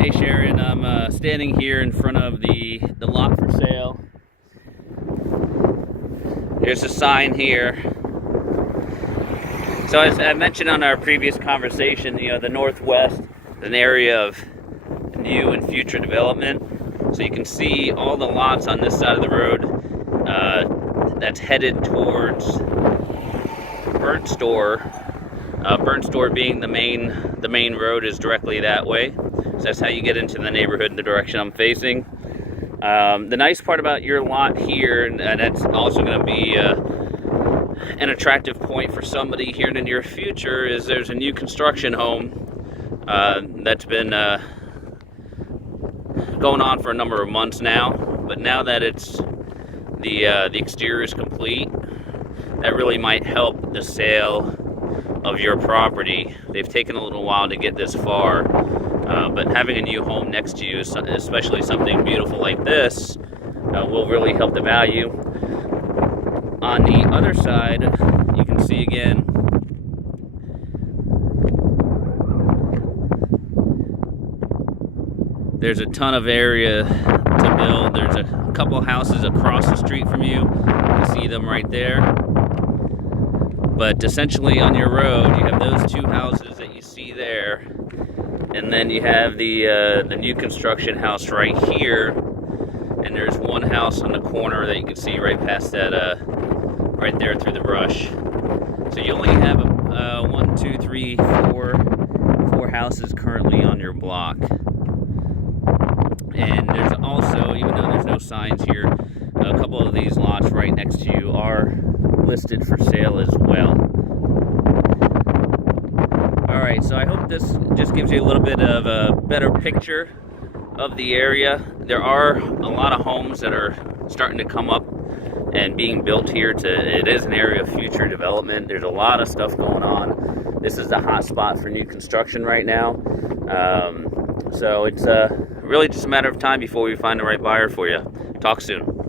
Hey Sharon, I'm standing here in front of the lot for sale. There's a sign here. So as I mentioned on our previous conversation, the Northwest is an area of new and future development. So you can see all the lots on this side of the road that's headed towards Burnt Store. Burnt Store being the main road is directly that way. So that's how you get into the neighborhood in the direction I'm facing. The nice part about your lot here, and that's also going to be an attractive point for somebody here in the near future, is there's a new construction home that's been going on for a number of months now. But now that it's the exterior is complete, that really might help the sale of your property. They've taken a little while to get this far, but having a new home next to you, especially something beautiful like this, will really help the value. On the other side, you can see again there's a ton of area to build. There's a couple houses across the street from you. You can see them right there. But essentially on your road, you have those two houses that you see there, and then you have the new construction house right here, and there's one house on the corner that you can see right past that, right there through the brush. So you only have one, two, three, four houses currently on your block. And there's also, even though there's no signs here, a couple of these lots right next to you are listed for sale as well. Alright, so I hope this just gives you a little bit of a better picture of the area. There are a lot of homes that are starting to come up and being built here. It is an area of future development. There's a lot of stuff going on. This is the hot spot for new construction right now. So it's really just a matter of time before we find the right buyer for you. Talk soon.